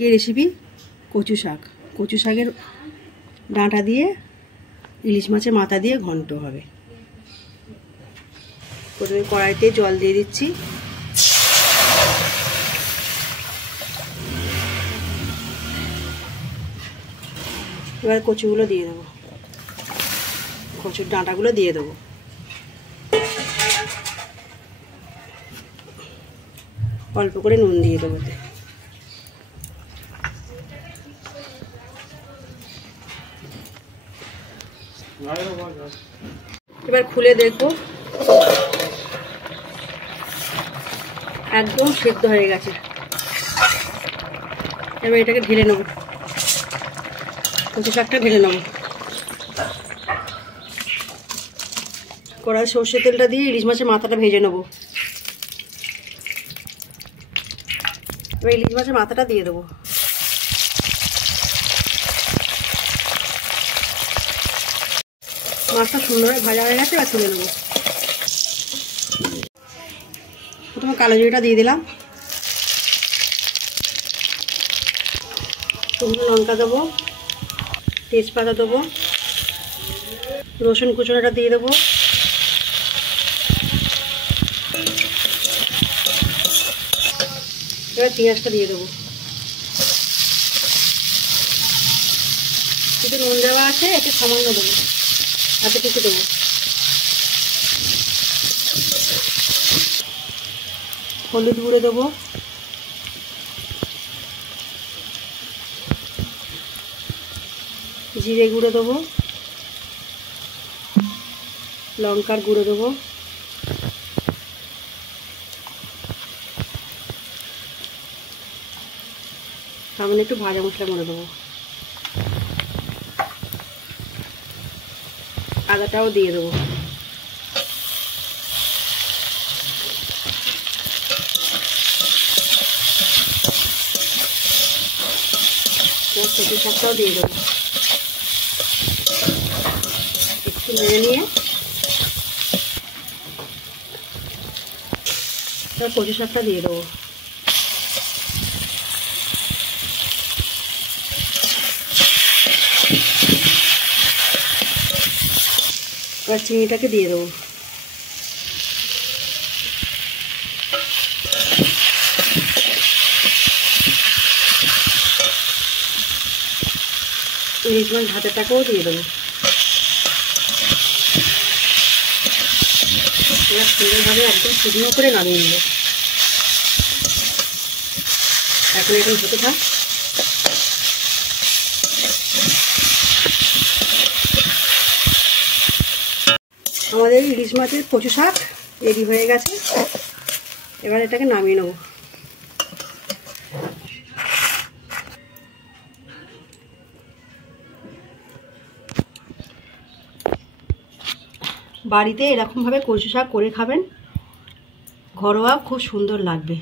আজকে রেসিপি কচু শাক। কচু শাকের ডাঁটা দিয়ে ইলিশ মাছের মাথা দিয়ে ঘন্ট হবে। প্রথমে কড়াইতে জল দিয়ে দিচ্ছি। এবার কচুগুলো দিয়ে দেবো, কচুর ডাঁটাগুলো দিয়ে দেবো। অল্প করে নুন দিয়ে দেবো। এবার খুলে দেখবো, একদম সেদ্ধ হয়ে গেছে। এবার এটাকে ঢেলে নেব, কচু শাকটা ঢেলে নেব। কড়াই সর্ষের তেলটা দিয়ে ইলিশ মাছের মাথাটা ভেজে নেব। এবার ইলিশ মাছের মাথাটা দিয়ে দেবো। মাছটা সুন্দরভাবে ভাজা হয়ে গেছে, এবার তুলে নেবো। প্রথমে কালো জিরাটা দিয়ে দিলাম, শুকনো লঙ্কা দেবো, তেজপাতা দেবো, রসুন কুচোনাটা দিয়ে দেবো, এবার পেঁয়াজটা দিয়ে দেবো। একটু নুন দেওয়া আছে, একটু সামান্য দেবো, এত কিছু দেবো। হলুদ গুঁড়ো দেবো, জিরে গুঁড়ো দেবো, লঙ্কার গুঁড়ো দেবো, সামনে একটু ভাজা মশলা করে দেবো, আদাটাও দিয়ে দেবো। কচু শাকটাও দিয়ে দেবো। একটু নেড়ে নিয়ে কচু শাকটা দিয়ে দেবো। এবার চিনিটাকে দিয়ে দেবো। ইলিশ মাছ ভাতেটাকেও দিয়ে দেবো। এবার সুন্দরভাবে একদম শুকনো করে নামিয়ে নেব। এখন হতে থাক। আমাদের ইলিশ মাছের কচু শাক রেডি হয়ে গেছে। এবার এটাকে নামিয়ে নেব। বাড়িতে এরকমভাবে কচু শাক করে খাবেন, ঘরোয়া খুব সুন্দর লাগবে।